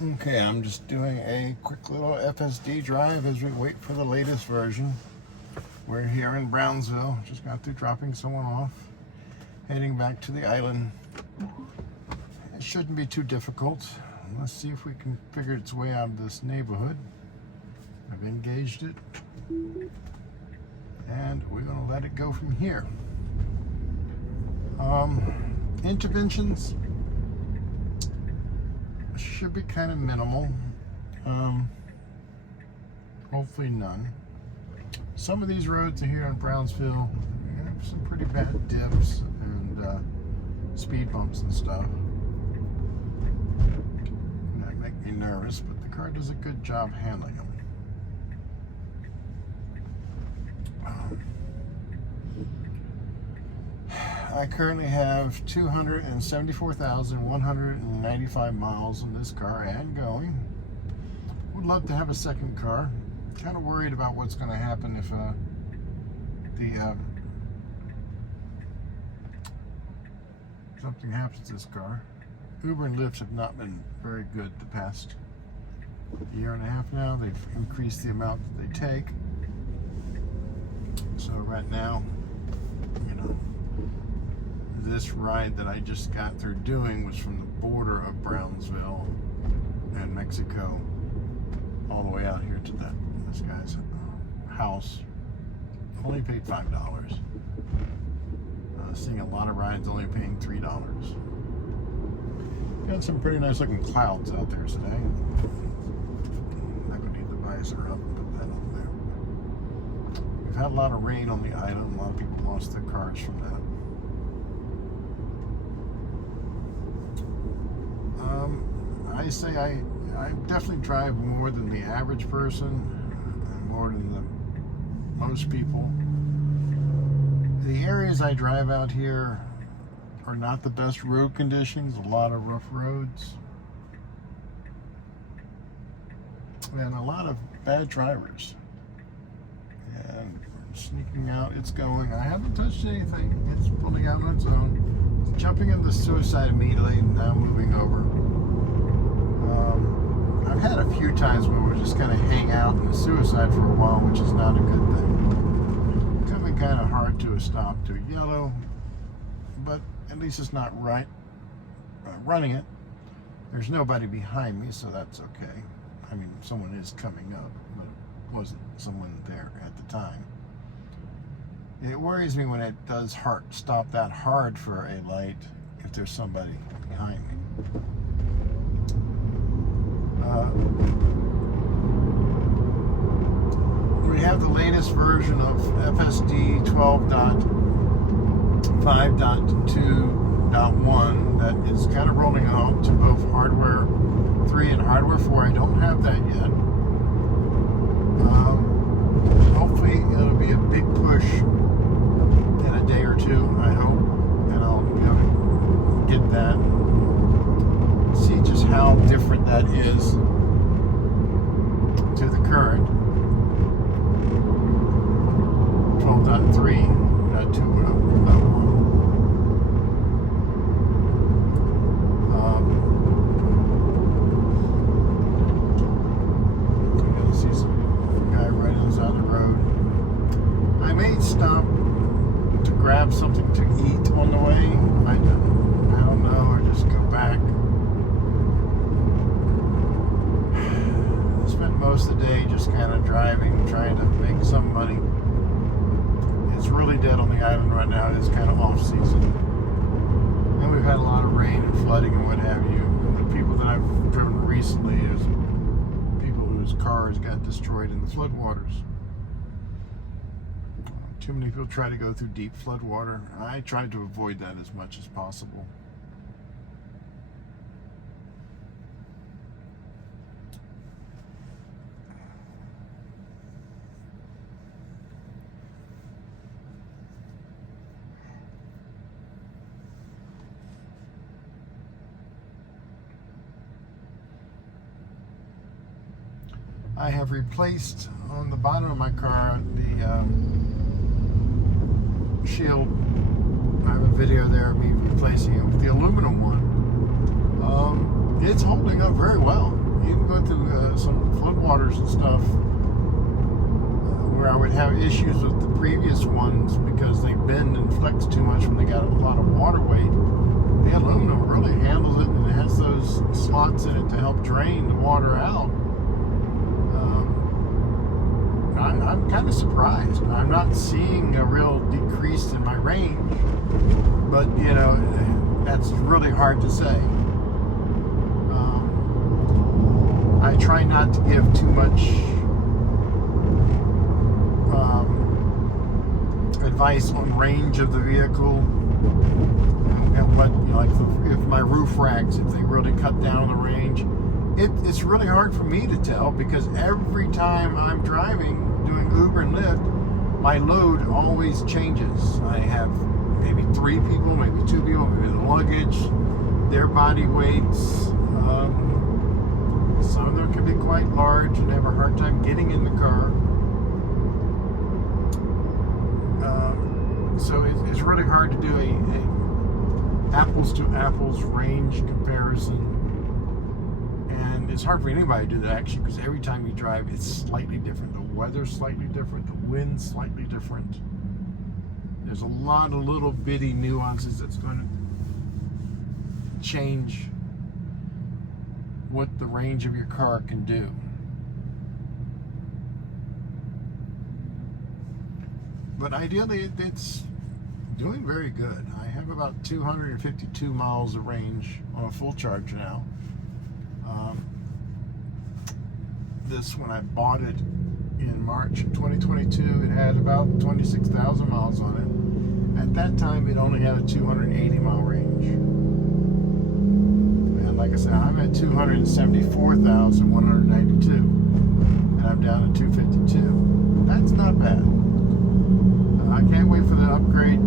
Okay, I'm just doing a quick little FSD drive as we wait for the latest version. We're here in Brownsville. Just got through dropping someone off. Heading back to the island. It shouldn't be too difficult. Let's see if we can figure its way out of this neighborhood. I've engaged it. And we're going to let it go from here. Interventions should be kind of minimal. Hopefully none. Some of these roads here in Brownsville have some pretty bad dips and speed bumps and stuff. And that make me nervous, but the car does a good job handling them. I currently have 274,195 miles on this car and going. Would love to have a second car. Kind of worried about what's going to happen if something happens to this car. Uber and Lyft have not been very good the past year and a half now. They've increased the amount that they take. So right now, you know, this ride that I just got through doing was from the border of Brownsville and Mexico all the way out here to this guy's house. Only paid $5. Seeing a lot of rides only paying $3. Got some pretty nice looking clouds out there today. Not gonna need the visor up, put that up there. We've had a lot of rain on the island. A lot of people lost their cars from that. I say I definitely drive more than the average person, more than most people. The areas I drive out here are not the best road conditions, a lot of rough roads, and a lot of bad drivers. And sneaking out, it's going. I haven't touched anything. It's pulling out on its own. It's jumping into suicide immediately, and now moving over. I've had a few times where we're just going to hang out in the suicide for a while, which is not a good thing. It's going to be kind of hard to stop to yellow, but at least it's not running it. There's nobody behind me, so that's okay. I mean, someone is coming up, but it wasn't someone there at the time. It worries me when it does stop that hard for a light if there's somebody behind me. We have the latest version of FSD 12.5.2.1 that is kind of rolling out to both hardware 3 and hardware 4. I don't have that yet. Hopefully it'll be a big push in a day or two, I hope, and I'll be able to get that, see just how different that is to the current 12.3.2.1. I'm gonna see some guy right on the side of the road. I may stop to grab something to eat on the way. I don't know, or just go back. I spent most of the day just kind of driving, trying to make some money. It's really dead on the island right now. It's kind of off season. And we've had a lot of rain and flooding and what have you. And the people that I've driven recently is people whose cars got destroyed in the floodwaters. Too many people try to go through deep floodwater. I tried to avoid that as much as possible. I have replaced on the bottom of my car the shield. I have a video there of me replacing it with the aluminum one. It's holding up very well. even go through some floodwaters and stuff where I would have issues with the previous ones because they bend and flex too much when they got a lot of water weight. The aluminum really handles it, and it has those slots in it to help drain the water out. I'm kind of surprised. I'm not seeing a real decrease in my range, but you know, that's really hard to say. I try not to give too much advice on range of the vehicle and what, you know, like if my roof racks, if they really cut down on the range. It's really hard for me to tell because every time I'm driving, doing Uber and Lyft, my load always changes. I have maybe 3 people, maybe 2 people, maybe the luggage, their body weights. Some of them can be quite large and have a hard time getting in the car. So it's really hard to do a apples to apples range comparison. And it's hard for anybody to do that actually, because every time you drive, it's slightly different. The weather's slightly different, the wind's slightly different. There's a lot of little bitty nuances that's going to change what the range of your car can do. But ideally, it's doing very good. I have about 252 miles of range on a full charge now. This, when I bought it in March of 2022, it had about 26,000 miles on it. At that time, it only had a 280 mile range. And like I said, I'm at 274,192. And I'm down to 252. That's not bad. I can't wait for the update.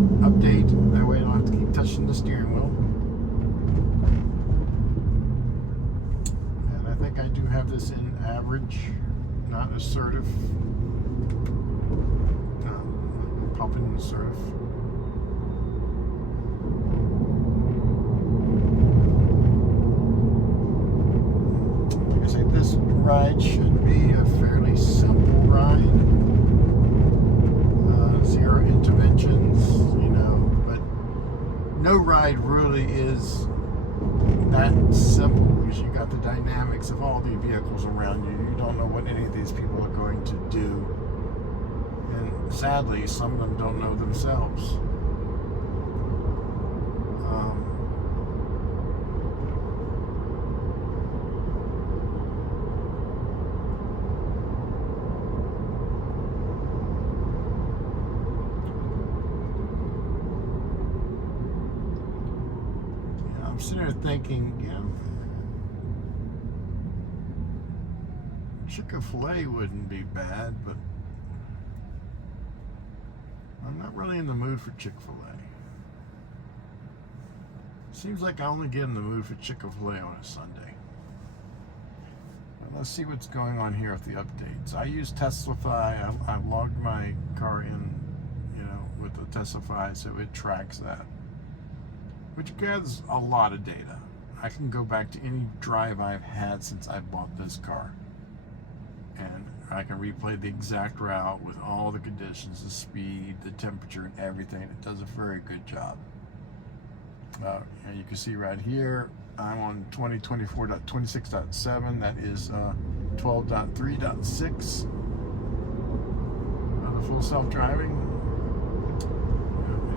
That way I don't have to keep touching the steering wheel. And I think I do have this in average, not assertive. No, popping assertive. Like I say, this ride should be a fairly simple ride. 0 interventions, you know, but no ride really is that simple because you got the dynamics of all the vehicles around you. You don't know what any of these people are going to do, and sadly, some of them don't know themselves. I'm sitting there thinking, you know, Chick-fil-A wouldn't be bad, but I'm not really in the mood for Chick-fil-A. Seems like I only get in the mood for Chick-fil-A on a Sunday. But let's see what's going on here with the updates. I use Teslafy. I logged my car in, you know, with the Teslafy, so it tracks that, which gathers a lot of data. I can go back to any drive I've had since I bought this car, and I can replay the exact route with all the conditions, the speed, the temperature, and everything. It does a very good job. And you can see right here, I'm on 2024.26.7. That is 12.3.6 of the full self-driving.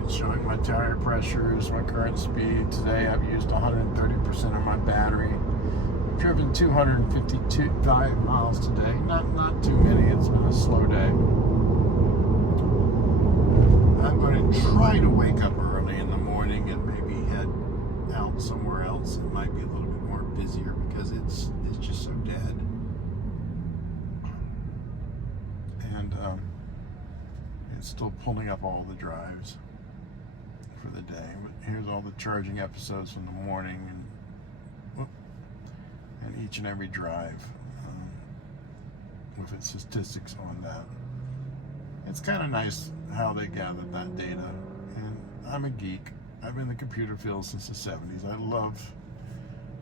It's showing my tire pressures, my current speed. Today I've used 130% of my battery. I've driven 255 miles today. Not too many. It's been a slow day. I'm going to try to wake up early in the morning and maybe head out somewhere else. It might be a little bit more busier because it's just so dead. And it's still pulling up all the drives for the day. But here's all the charging episodes from the morning and each and every drive with its statistics on that. It's kind of nice how they gathered that data, and I'm a geek. I've been in the computer field since the 70s. I love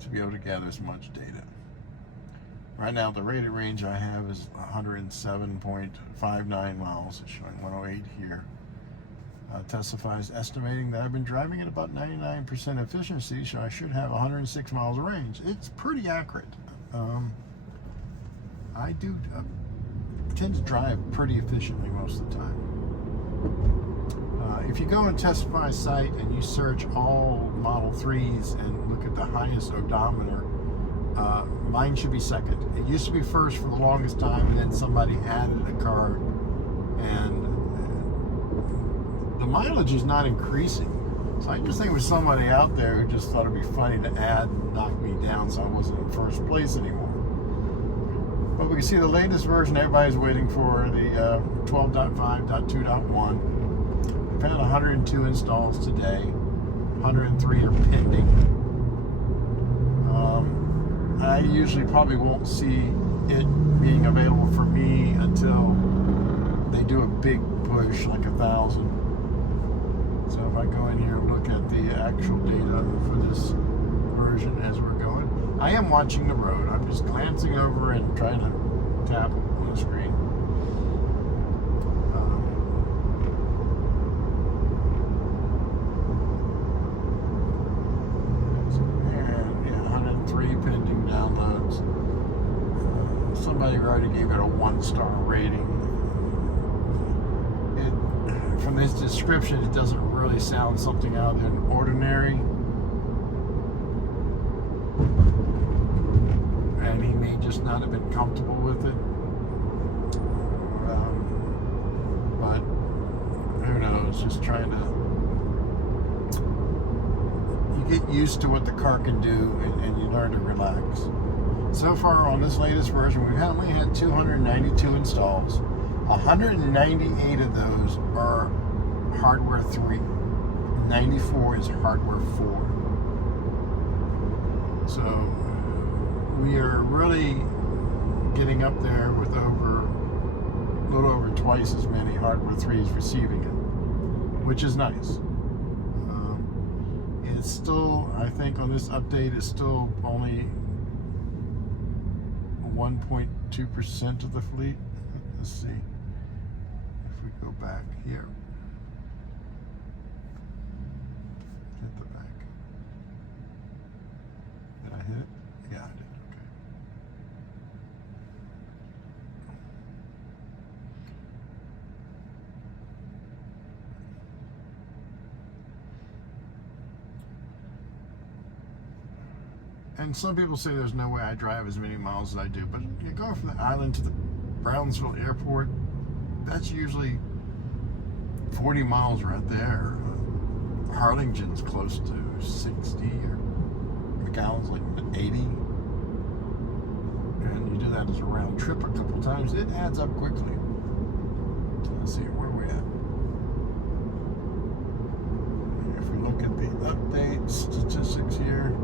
to be able to gather as much data. Right now, the rated range I have is 107.59 miles. It's showing 108 here. Tesla is estimating that I've been driving at about 99% efficiency, so I should have 106 miles of range. It's pretty accurate. I do tend to drive pretty efficiently most of the time. If you go on Testify's site and you search all Model 3s and look at the highest odometer, mine should be second. It used to be first for the longest time, and then somebody added a car, and the mileage is not increasing. So I just think it was somebody out there who just thought it'd be funny to add and knock me down so I wasn't in first place anymore. But we can see the latest version everybody's waiting for, the 12.5.2.1. We've had 102 installs today. 103 are pending. I usually probably won't see it being available for me until they do a big push, like 1,000. So if I go in here and look at the actual data for this version as we're going, I am watching the road. I'm just glancing over and trying to tap on the screen. And yeah, 103 pending downloads. Somebody already gave it a 1-star rating. From this description, it doesn't really sound something out of the ordinary. And he may just not have been comfortable with it. But who knows, just trying to, you get used to what the car can do, and you learn to relax. So far on this latest version, we've only had 292 installs. 198 of those are hardware 3. 94 is hardware 4. So we are really getting up there with a little over twice as many hardware 3s receiving it, which is nice. It's still, I think on this update, it's still only 1.2% of the fleet. Let's see if we go back here. Hit the back. Did I hit it? Yeah, I did. Okay. And some people say there's no way I drive as many miles as I do, but you're going from the island to the Brownsville airport, that's usually 40 miles right there. Harlingen's close to 60, or McAllen's like 80. And you do that as a round trip a couple times, it adds up quickly. Let's see, where are we at? If we look at the update statistics here,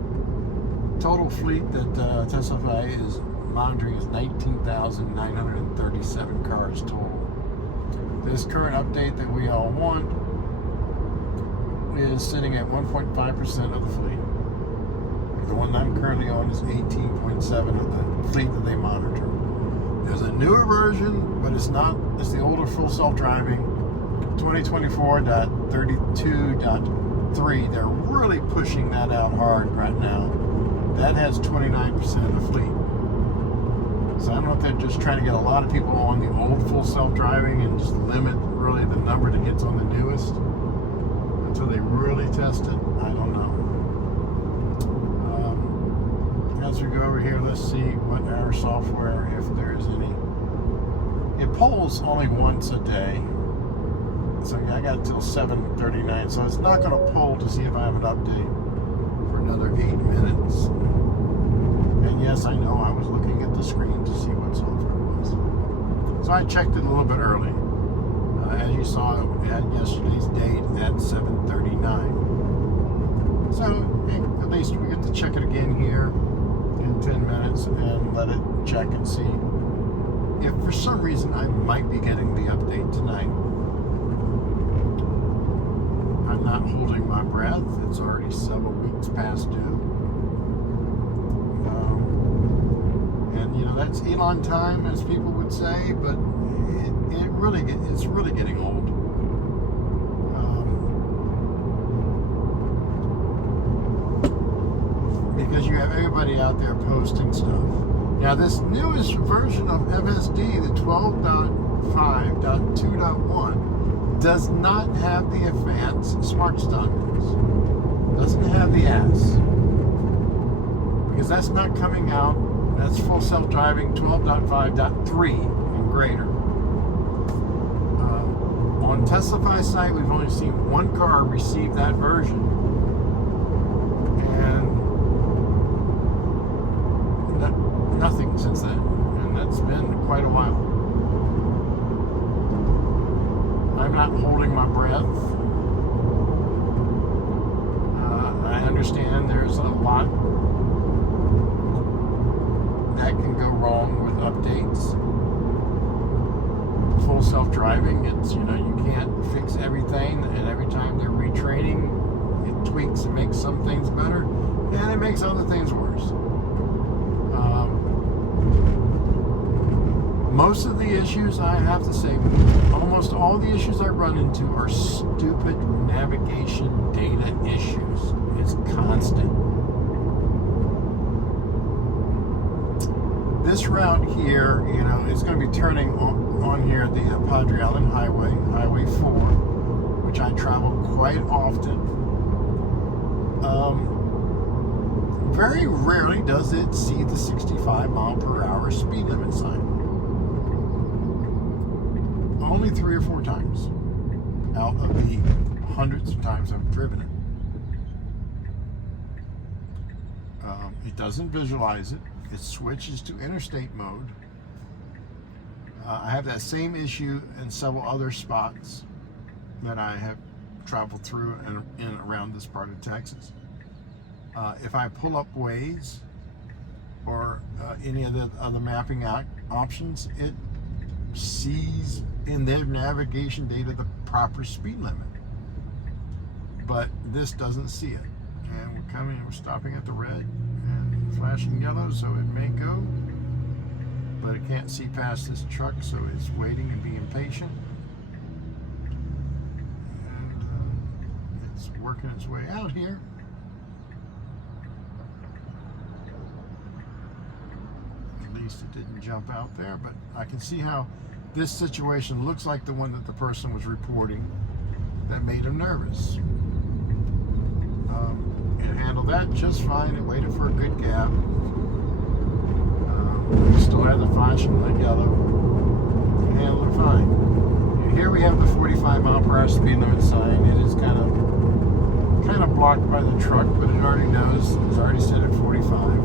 total fleet that Tesla is monitoring is 19,937 cars total. This current update that we all want is sitting at 1.5% of the fleet. The one I'm currently on is 18.7 of the fleet that they monitor. There's a newer version, but it's not. It's the older full self-driving 2024.32.3. They're really pushing that out hard right now. That has 29% of the fleet. So I don't know if they're just trying to get a lot of people on the old full self-driving and just limit really the number that gets on the newest until they really test it. I don't know. As we go over here, let's see what our software, if there's any. It polls only once a day. So yeah, I got till 7:39, so it's not going to poll to see if I have an update for another 8 minutes. And yes, I know I was looking at the screen to see what software it was. So I checked it a little bit early. As you saw, it had yesterday's date at 7:39. So hey, at least we get to check it again here in 10 minutes and let it check and see if for some reason I might be getting the update tonight. I'm not holding my breath. It's already several weeks past due. And you know, That's Elon time, as people would say, but it's really getting old. Because you have everybody out there posting stuff. Now, this newest version of FSD, the 12.5.2.1, does not have the advanced smart standards. Doesn't have the S. Because that's not coming out. That's full self-driving 12.5.3 and greater. On Teslafy's site, we've only seen one car receive that version. And nothing since then. And that's been quite a while. I'm not holding my breath. I understand there's a lot that can go wrong with updates. Full self-driving, it's, you can't fix everything, and every time they're retraining, it tweaks and makes some things better, and it makes other things worse. Most of the issues, I have to say, almost all the issues I run into are stupid navigation data issues. It's constant. This route here, it's going to be turning on here at the Padre Island Highway, Highway 4, which I travel quite often. Very rarely does it see the 65 mile per hour speed limit sign. Only 3 or 4 times out of the hundreds of times I've driven it. It doesn't visualize it. It switches to interstate mode. I have that same issue in several other spots that I have traveled through and in and around this part of Texas. If I pull up Waze or any of the other mapping options, it sees in their navigation data the proper speed limit. But this doesn't see it. And we're stopping at the red and flashing yellow, so it may go. But it can't see past this truck, so it's waiting and being patient. And it's working its way out here. At least it didn't jump out there, but I can see how this situation looks like the one that the person was reporting that made him nervous. It handled that just fine. It waited for a good gap. We still had the flashing light yellow. It handled it fine. And here we have the 45 mile per hour speed limit sign. It is kind of blocked by the truck, but it already knows. It's already set at 45.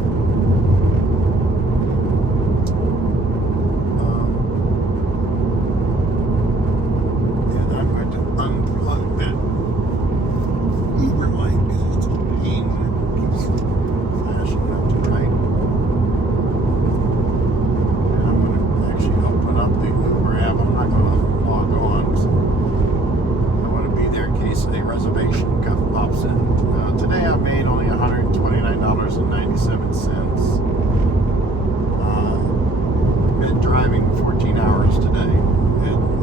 Today I've made only $129.97. Been driving 14 hours today.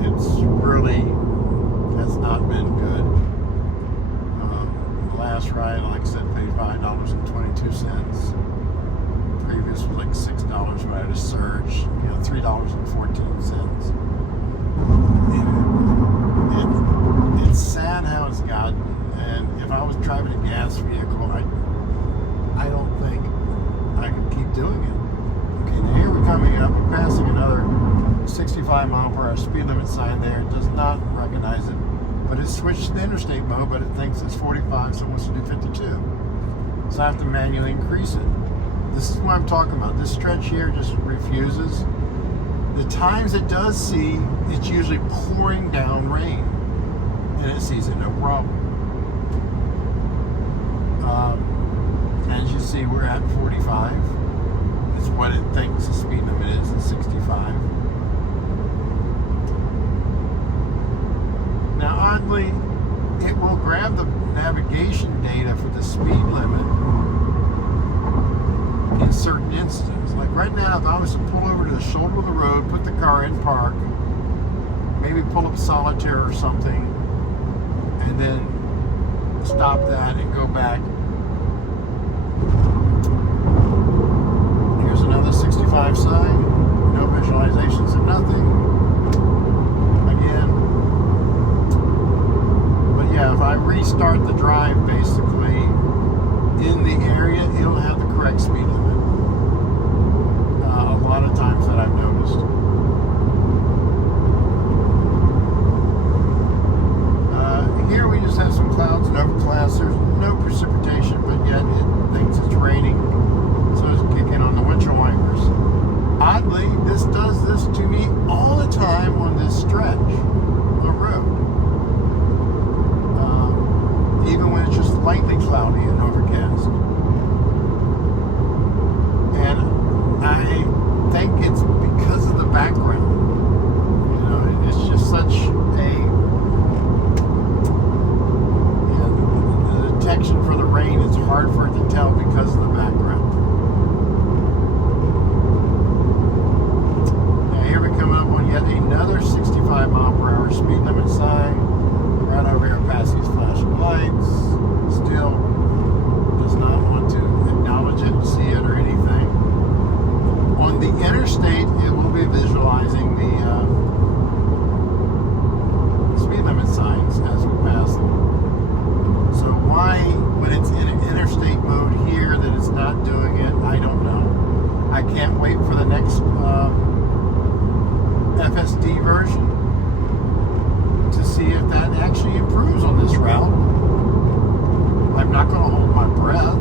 It's really has not been good. The last ride, like I said, paid $5.22. Previous was like $6 when I had a surge, $3.14. It's sad how it's gotten. And if I was driving a gas vehicle, I don't think I could keep doing it. Okay, now here we're coming up, we're passing another 65 mile per hour speed limit sign there. It does not recognize it, but it switched to the interstate mode, but it thinks it's 45, so it wants to do 52. So I have to manually increase it. This is what I'm talking about. This stretch here just refuses. The times it does see, it's usually pouring down rain, and it sees it no problem. As you see, we're at 45. It's what it thinks the speed limit is at 65. Now, oddly, it will grab the navigation data for the speed limit in certain instances. Like right now, if I was to pull over to the shoulder of the road, put the car in park, maybe pull up solitaire or something, and then stop that and go back. Here's another 65 sign. No visualizations of nothing. Again. But yeah, if I restart the drive, basically, in the area, it'll have the correct speed limit. A lot of times that I've noticed. Here we just have some clouds and overcast. There's no precipitation, but yet it thinks it's raining, so it's kicking on the windshield wipers. Oddly, this does this to me all the time on this stretch of road. Even when it's just lightly cloudy and overcast. And I think it's because of the background. You know, it's just such a the detection for the rain. It's hard for it to tell because of the background. Now here we come up on yet another 65 mile per hour speed limit sign. Right over here past these flashing lights. Still does not want to acknowledge it, see it, or anything. On the interstate, it will be visualizing the speed limit signs as we pass them. So why, when it's in interstate mode here, that it's not doing it, I don't know. I can't wait for the next FSD version to see if that actually improves on this route. I'm not going to hold my breath.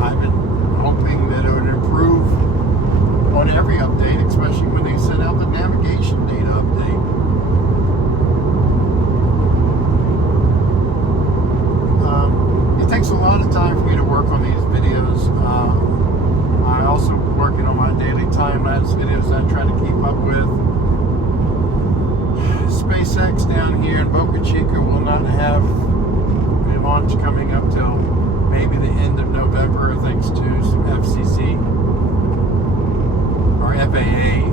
I've been hoping that it would improve on every update, especially when they send out the navigation data update. It takes a lot of time for me to work on these videos. I also working on my daily time-lapse videos that I try to keep up with. SpaceX down here in Boca Chica will not have a launch coming up till maybe the end of November, thanks to some FCC or FAA,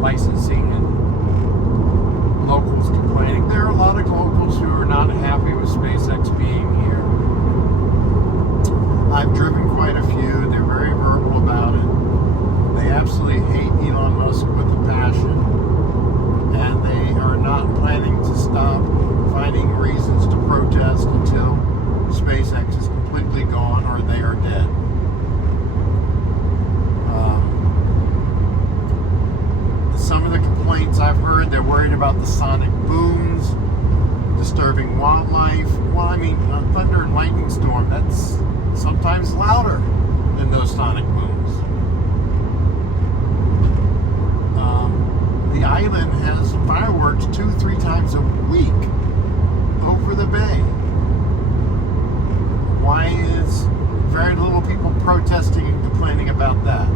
licensing and locals complaining. There are a lot of locals who are not happy with SpaceX being here. I've driven quite a few. They're very verbal about it. They absolutely hate Elon Musk with a passion, and they are not planning to stop finding reasons to protest until SpaceX is completely gone or they are dead. Some of the complaints I've heard, they're worried about the sonic booms, disturbing wildlife. Well, I mean, a thunder and lightning storm, that's sometimes louder than those sonic booms. The island has fireworks 2-3 times a week over the bay. Why is very little people protesting and complaining about that?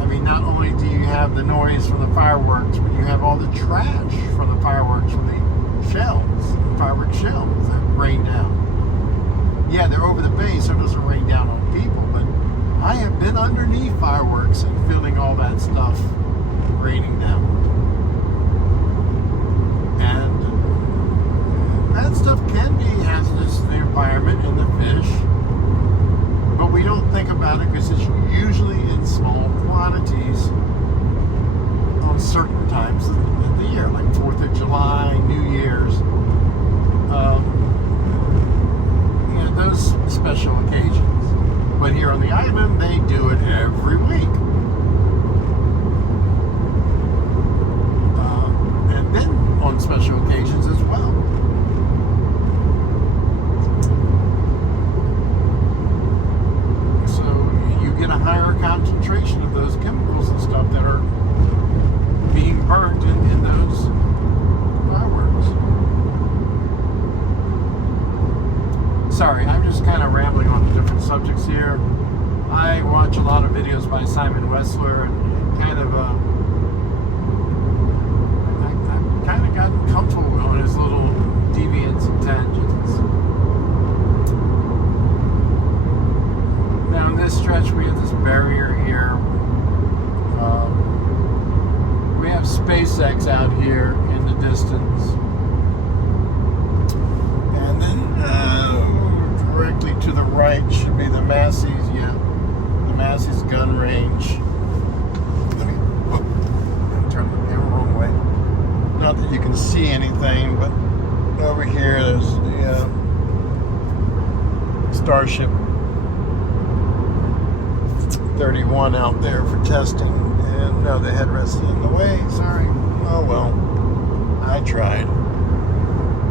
I mean, not only do you have the noise from the fireworks, but you have all the trash from the fireworks, from the shells, firework shells that rain down. Yeah, they're over the bay, so it doesn't rain down on people, but I have been underneath fireworks and feeling all that stuff raining down. And that stuff can be hazardous to the environment and the fish, but we don't think about it because it's usually in small quantities on certain times of the year, like 4th of July, New Year's, those special occasions. But here on the island, they do it every week. And then on special occasions as well. So you get a higher concentration of those chemicals and stuff that are being burnt in those fireworks. Sorry, I'm just kind of rambling on different subjects here. I watch a lot of videos by Simon Wessler and kind of I've kind of gotten comfortable on his little deviants and tangents. barrier here. We have SpaceX out here in the distance. And then directly to the right should be the Massey's, the Massey's gun range. Let me turn the camera wrong way. Not that you can see anything, but over here there's the Starship 31 out there for testing. And no, the headrest is in the way. Sorry. Oh well. I tried.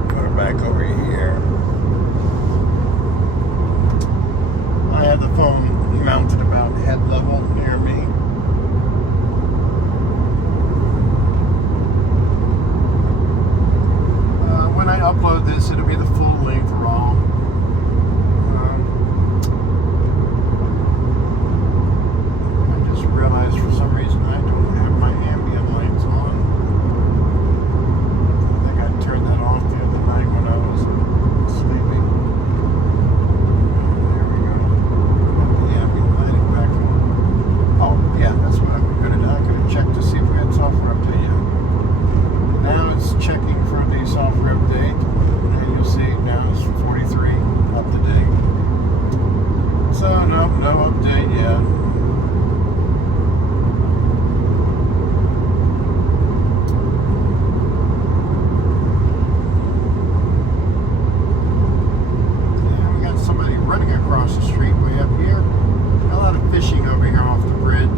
Go back over here. I have the phone mounted about head level near me. When I upload this, it'll be the full length raw. I just realized for some reason I don't have my ambient lights on. I think I turned that off the other night when I was sleeping. There we go. The ambient lighting back on. Oh, yeah, that's what I could have checked to see if we had software update yet. Now it's checking for the software update, and you'll see now it's 43 up to date. So no update yet. Yeah, we got somebody running across the street way up here. A lot of fishing over here off the bridge.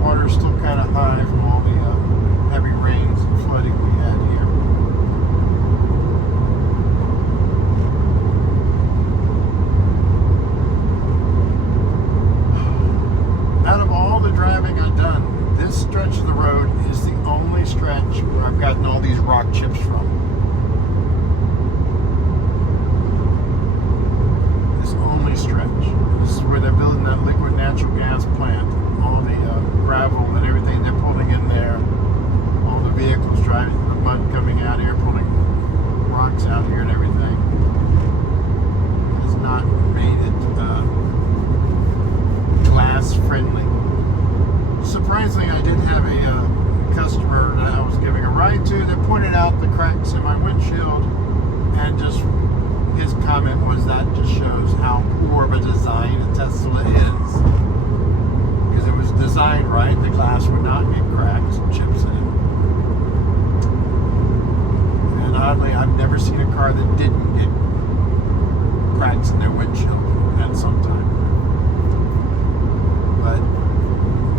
Water's still kind of high from all the heavy rains and flooding we had here. Out of all the driving I've done, this stretch of the road is the only stretch where I've gotten all these rock chips from. This only stretch. This is where they're building that liquid natural gas plant. All the gravel and everything they're pulling in there. All the vehicles driving, the mud coming out here, pulling rocks out here and everything. Has not made it glass friendly. Surprisingly, I did have a customer that I was giving a ride to that pointed out the cracks in my windshield, and just his comment was that just shows how poor of a design a Tesla is. Because it was designed right, the glass would not get cracks and chips in it. And oddly, I've never seen a car that didn't get cracks in their windshield at some time. But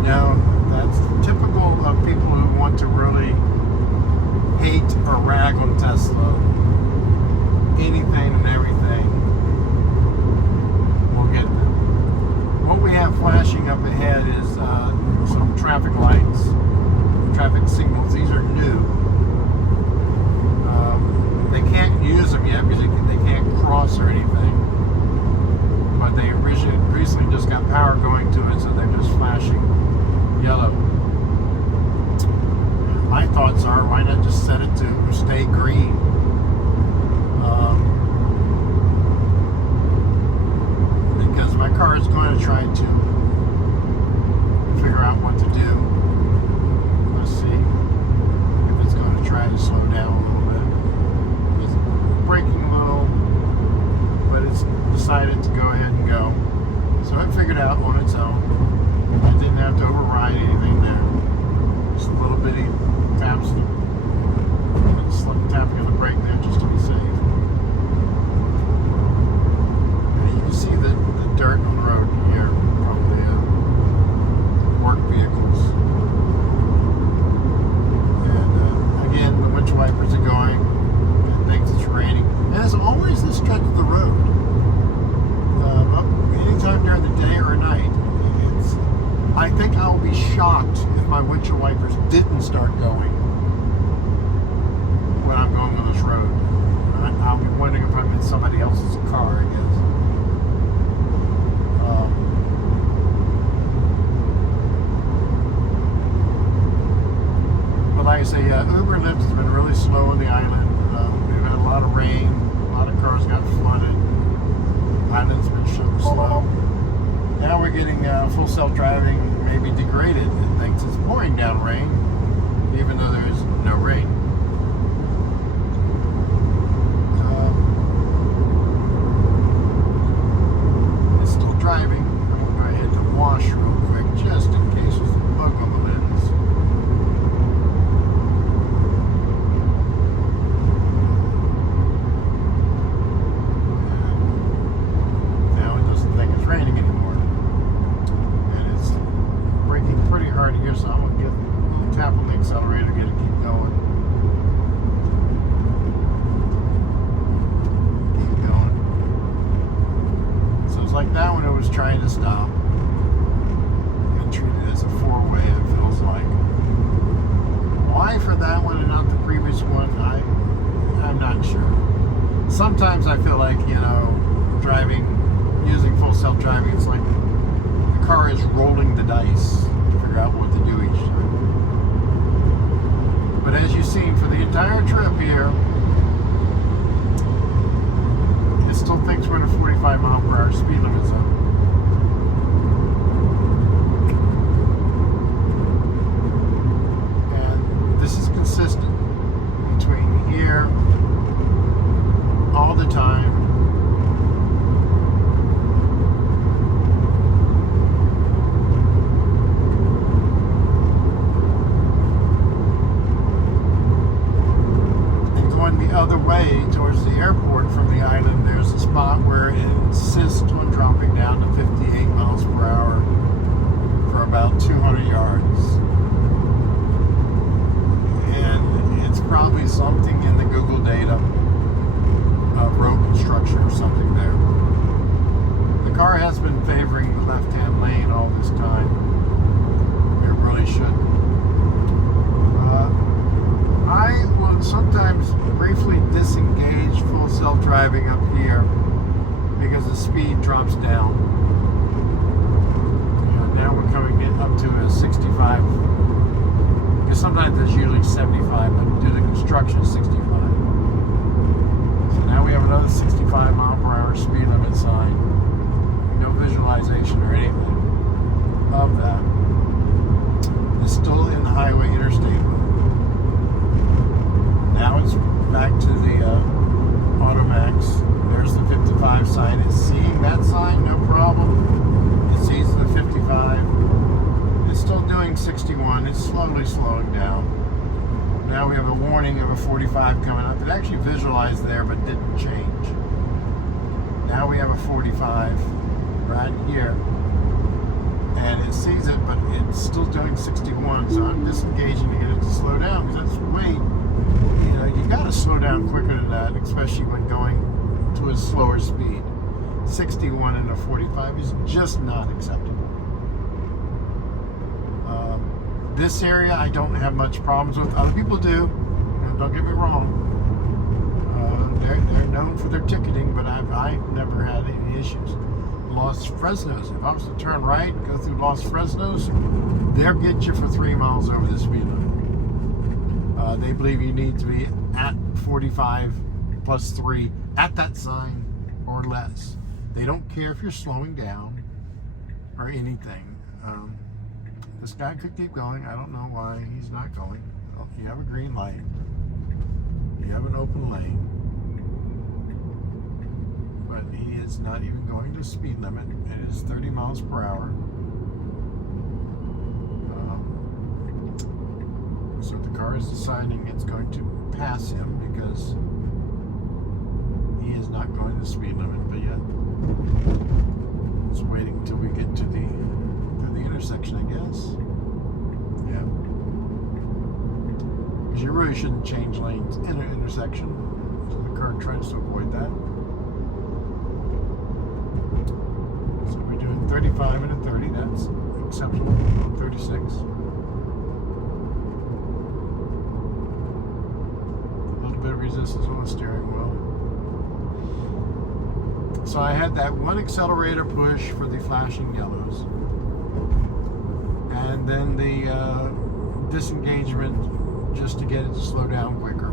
no, that's typical of people who want to really hate or rag on Tesla. Anything and everything will get them. What we have flashing up ahead is some traffic lights, traffic signals. These are new. They can't use them yet because they can't cross or anything. But they recently just got power going to it, so they're just flashing yellow. My thoughts are, why not just set it to stay green? Because my car is going to try to figure out what to do. Let's see if it's going to try to slow down a little bit. It's braking a little, but it's decided to go ahead and go. So it figured out on its own. I didn't have to override anything there. Just a little bitty taps, tapping on the brake there just to be safe. And you can see the dirt on the road here from the work vehicles. And again, the windshield wipers are going. It thinks it's raining. And as always, this stretch of the road, anytime during the day or night, I think I'll be shocked if my windshield wipers didn't start going when I'm going on this road. I'll be wondering if I'm in somebody else's car, I guess. But like I say, Uber and Lyft has been really slow on the island. We've had a lot of rain, a lot of cars got flooded. The island's been slow. Now we're getting full self-driving, maybe degraded. It thinks it's pouring down rain, even though there is no rain. It's still driving. I'm going to go ahead and wash real quick, just in case there's a bug on the lens. And now it doesn't think it's raining anymore. And it's braking pretty hard here, so I'm going to tap on the accelerator, get it keep going. Keep going. So it's like that when it was trying to stop. And treat it as a four-way, it feels like. Why for that one and not the previous one, I'm not sure. Sometimes I feel like, driving, using full self-driving, it's like the car is rolling the dice to figure out what to do each time. But as you've seen for the entire trip here, it still thinks we're in a 45 mile per hour speed limit zone. And this is consistent between here all the time. The other way towards the airport from the island, there's a spot where it insists on dropping down to 58 miles per hour for about 200 yards. And it's probably something in the Google data of road construction or something there. The car has been favoring the left-hand lane all this time. It really should. I will sometimes briefly disengage full self-driving up here because the speed drops down. Now we're coming in up to a 65. Because sometimes there's usually 75, but due to construction, 65. So now we have another 65 mile per hour speed limit sign. No visualization or anything of that. It's still in the highway interstate. Now it's back to the Automax. There's the 55 sign. It's seeing that sign, no problem. It sees the 55. It's still doing 61. It's slowly slowing down. Now we have a warning of a 45 coming up. It actually visualized there, but didn't change. Now we have a 45 right here. And it sees it, but it's still doing 61. So I'm disengaging to get it to slow down because that's way... you got to slow down quicker than that, especially when going to a slower speed. 61 and a 45 is just not acceptable. This area I don't have much problems with. Other people do. Don't get me wrong. They're known for their ticketing, but I've never had any issues. Los Fresnos. If I was to turn right, go through Los Fresnos, they'll get you for 3 miles over the speed limit. They believe you need to be at 45 plus 3 at that sign or less. They don't care if you're slowing down or anything. This guy could keep going. I don't know why he's not going. Well, you have a green light. You have an open lane. But he is not even going to speed limit. It is 30 miles per hour. So the car is deciding it's going to pass him because he is not going to speed limit, but yet it's waiting until we get to the intersection, I guess. Yeah. Because you really shouldn't change lanes in an intersection. So the car tries to avoid that. So we're doing 35 and a 30. That's acceptable. 36. Bit of resistance on the steering wheel. So I had that one accelerator push for the flashing yellows, and then the disengagement just to get it to slow down quicker.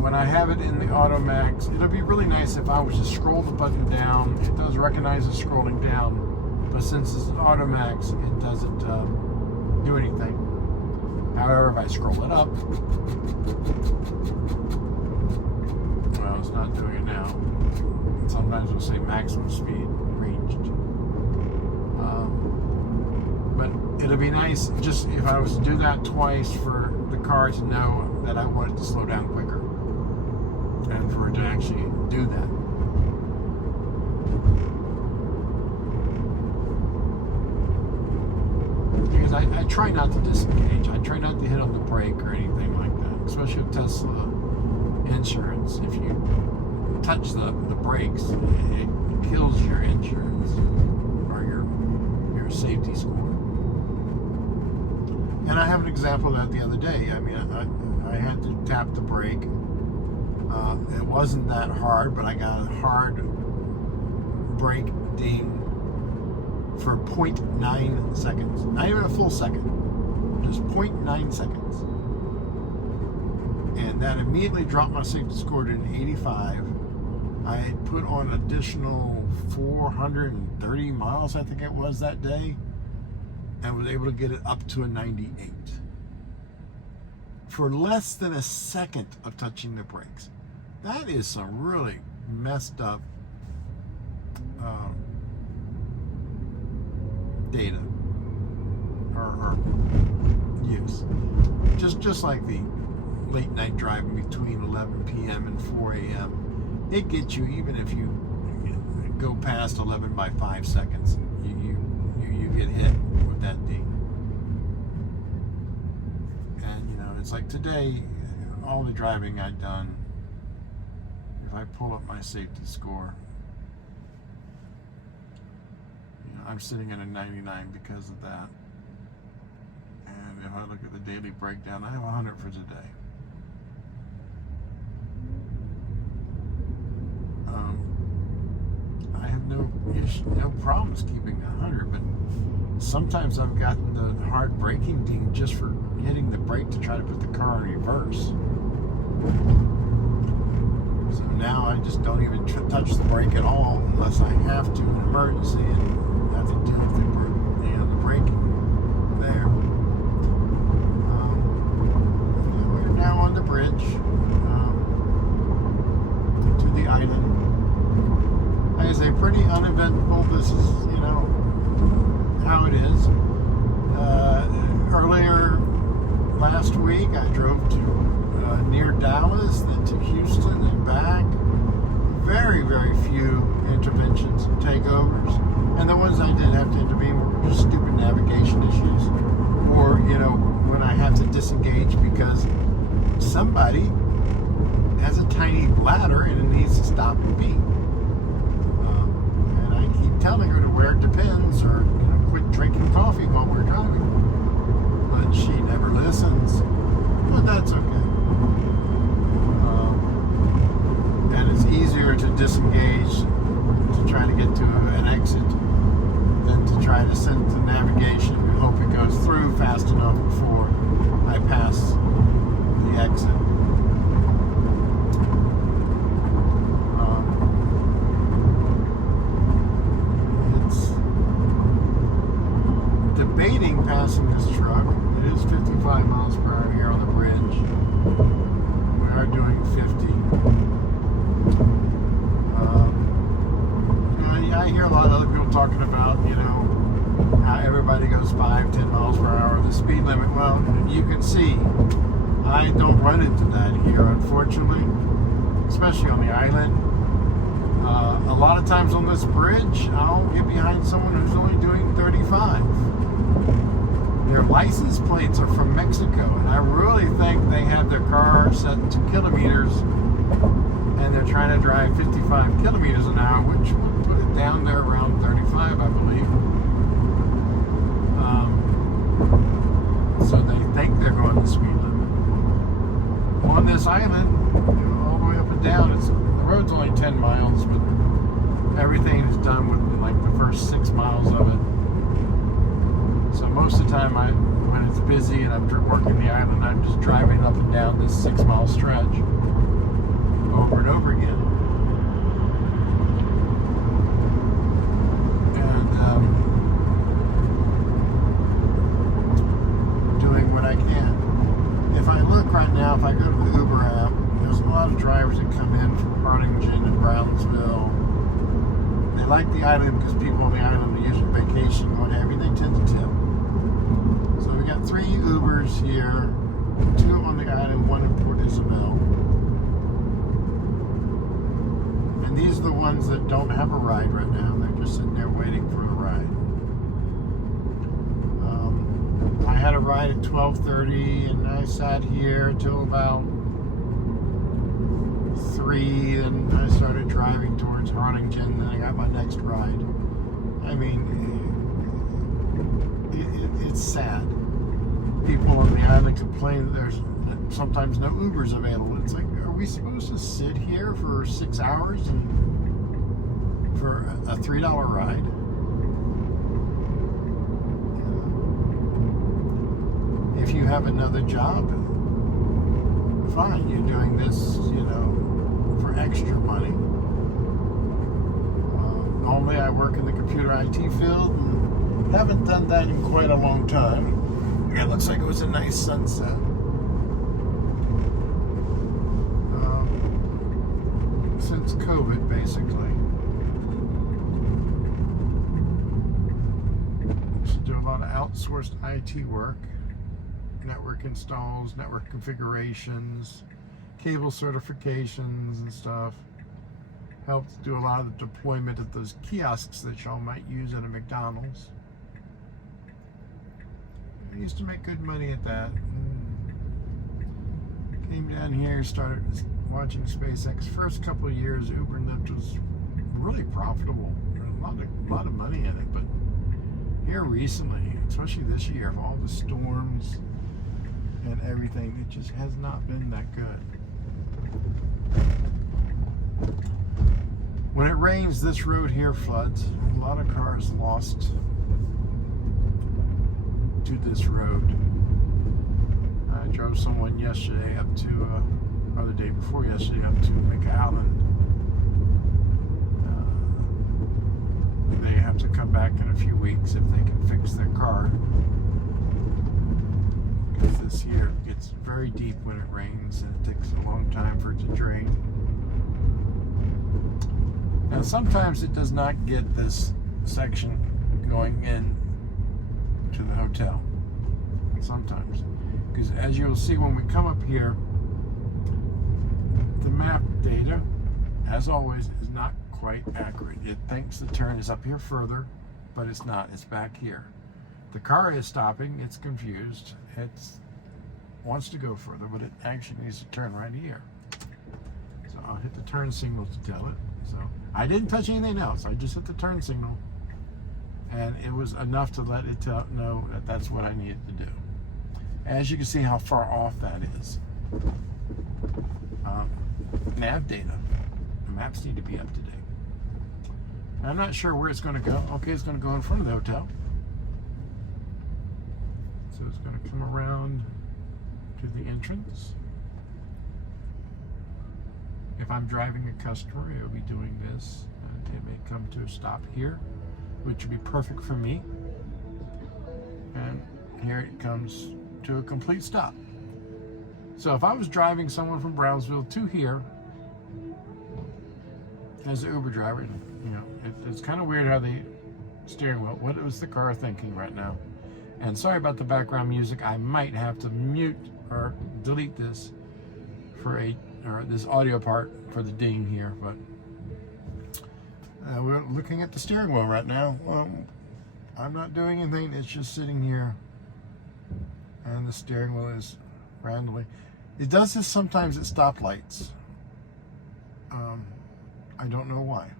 When I have it in the Auto Max, it'll be really nice if I was to scroll the button down. It does recognize the scrolling down, but since it's an Auto Max, it doesn't do anything. However, if I scroll it up, well, it's not doing it now. Sometimes it'll say maximum speed reached. But it'll be nice just if I was to do that twice for the car to know that I want it to slow down quicker and for it to actually do that. Because I try not to disengage. I try not to hit on the brake or anything like that, especially with Tesla insurance. If you touch the brakes, it kills your insurance or your safety score. And I have an example of that the other day. I mean, I had to tap the brake. It wasn't that hard, but I got a hard brake ding for 0.9 seconds. Not even a full second. Just 0.9 seconds. And that immediately dropped my safety score to an 85. I had put on additional 430 miles, I think it was, that day, and was able to get it up to a 98 for less than a second of touching the brakes. That is some really messed up data or use. Just like the late night driving between 11 p.m. and 4 a.m. It gets you, even if you go past 11 by 5 seconds, you get hit with that ding. And it's like today, all the driving I've done, if I pull up my safety score, I'm sitting at a 99 because of that. And if I look at the daily breakdown, I have 100 for today. I have no problems keeping 100, but sometimes I've gotten the hard braking ding just for hitting the brake to try to put the car in reverse. So now I just don't even touch the brake at all unless I have to in an emergency and have to deal with the braking there. We're now on the bridge to the island. Like I say, pretty uneventful. This is, how it is. Earlier last week, I drove to near Dallas, then to Houston and back. Very, very few interventions and takeovers. And the ones I did have to intervene were just stupid navigation issues. Or, when I have to disengage because somebody has a tiny bladder and it needs to stop and pee. And I keep telling her to wear it depends or quit drinking coffee while we're driving. But she never listens. But that's okay. And it's easier to disengage to try to get to an exit than to try to send the navigation and hope it goes through fast enough before I pass the exit. It's debating passing this truck. It is 55 miles per hour here on the bridge. We are doing 50. I hear a lot of other people talking about, how everybody goes 5-10 miles per hour, the speed limit. Well, you can see I don't run into that here, unfortunately, especially on the island. A lot of times on this bridge, I'll get behind someone who's only doing 35. Their license plates are from Mexico, and I really think they have their car set to kilometers, and they're trying to drive 55 kilometers an hour, which would put it down there around 35, I believe. So they think they're going the speed limit. On this island, all the way up and down, the road's only 10 miles, but everything is done within like the first 6 miles of it. So most of the time, when it's busy and I'm working the island, I'm just driving up and down this 6-mile stretch over and over again. And doing what I can. If I look right now, if I go to the Uber app, there's a lot of drivers that come in from Harlingen and Brownsville. They like the island because people on the island are usually vacation, whatever. They tend to tip. So we got 3 Ubers here, 2 on the island, 1 in Port Isabel. And these are the ones that don't have a ride right now. They're just sitting there waiting for a ride. I had a ride at 12:30 and I sat here until about 3, and I started driving towards Harlingen, and I got my next ride. I mean, it's sad. People on the island complain that there's sometimes no Ubers available. It's like, are we supposed to sit here for 6 hours and for a $3 ride? If you have another job, fine, you're doing this, for extra money. Normally I work in the computer IT field and haven't done that in quite a long time. It looks like it was a nice sunset. Since COVID, basically. Used to do a lot of outsourced IT work. Network installs, network configurations, cable certifications and stuff. Helped do a lot of the deployment of those kiosks that y'all might use at a McDonald's. I used to make good money at that. Came down here, started watching SpaceX. First couple of years, Uber and Lyft was really profitable. A lot of money in it, but here recently, especially this year, of all the storms and everything, it just has not been that good. When it rains, this road here floods. A lot of cars lost to this road. I drove someone yesterday up to, or the day before yesterday, up to McAllen. They have to come back in a few weeks if they can fix their car. Because this year it gets very deep when it rains and it takes a long time for it to drain. Now sometimes it does not get this section going in to the hotel. Sometimes. Because as you'll see when we come up here, the map data, as always, is not quite accurate. It thinks the turn is up here further, but it's not. It's back here. The car is stopping. It's confused. It wants to go further, but it actually needs to turn right here. So I'll hit the turn signal to tell it. So I didn't touch anything else. I just hit the turn signal, and it was enough to let it know that that's what I needed to do. As you can see how far off that is. Nav data. The maps need to be up to date. I'm not sure where it's going to go. Okay, it's going to go in front of the hotel. So it's going to come around to the entrance. If I'm driving a customer, it will be doing this. It may come to a stop here, which would be perfect for me. And here it comes to a complete stop. So if I was driving someone from Brownsville to here as an Uber driver, it's kind of weird how the steering wheel, what was the car thinking right now? And sorry about the background music. I might have to mute or delete this for this audio part for the ding here, but we're looking at the steering wheel right now. I'm not doing anything. It's just sitting here, and the steering wheel is randomly. It does this sometimes at stoplights. I don't know why.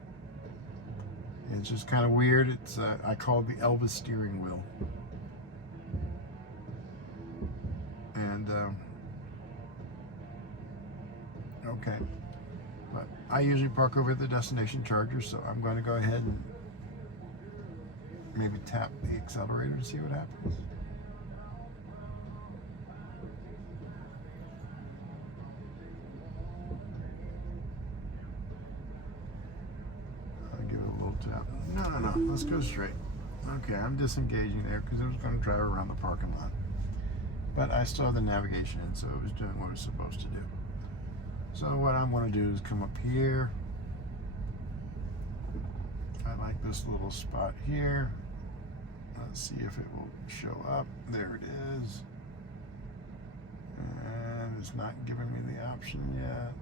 It's just kind of weird. It's I call it the Elvis steering wheel. And okay, but I usually park over at the destination charger, so I'm going to go ahead maybe tap the accelerator to see what happens. I'll give it a little tap. No, let's go straight. Okay, I'm disengaging there because it was going to drive around the parking lot. But I still have the navigation in, so it was doing what it was supposed to do. So what I'm going to do is come up here. I like this little spot here. Let's see if it will show up. There it is. And it's not giving me the option yet.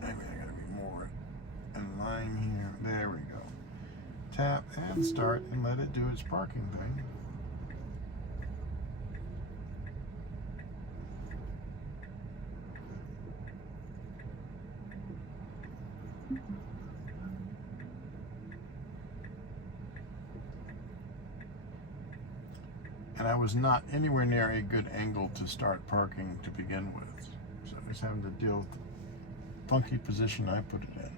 Maybe I gotta be more in line here. There we go. Tap and start and let it do its parking thing. And I was not anywhere near a good angle to start parking to begin with. So I was having to deal with the funky position I put it in.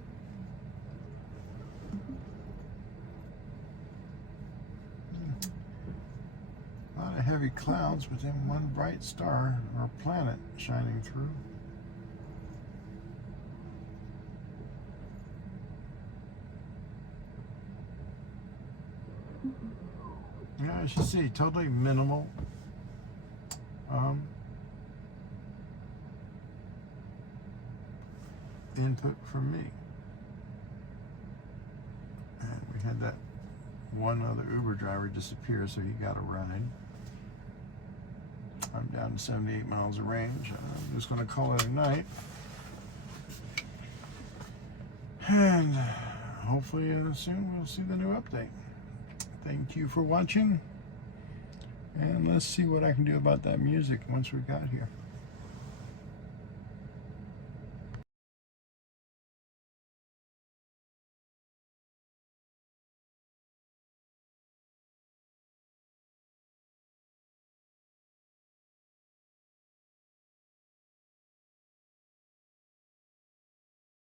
A lot of heavy clouds, but then one bright star or planet shining through. Yeah, as you see, totally minimal input from me. And we had that one other Uber driver disappear, so he got a ride. I'm down to 78 miles of range. I'm just going to call it a night. And hopefully soon we'll see the new update. Thank you for watching, and let's see what I can do about that music once we got here.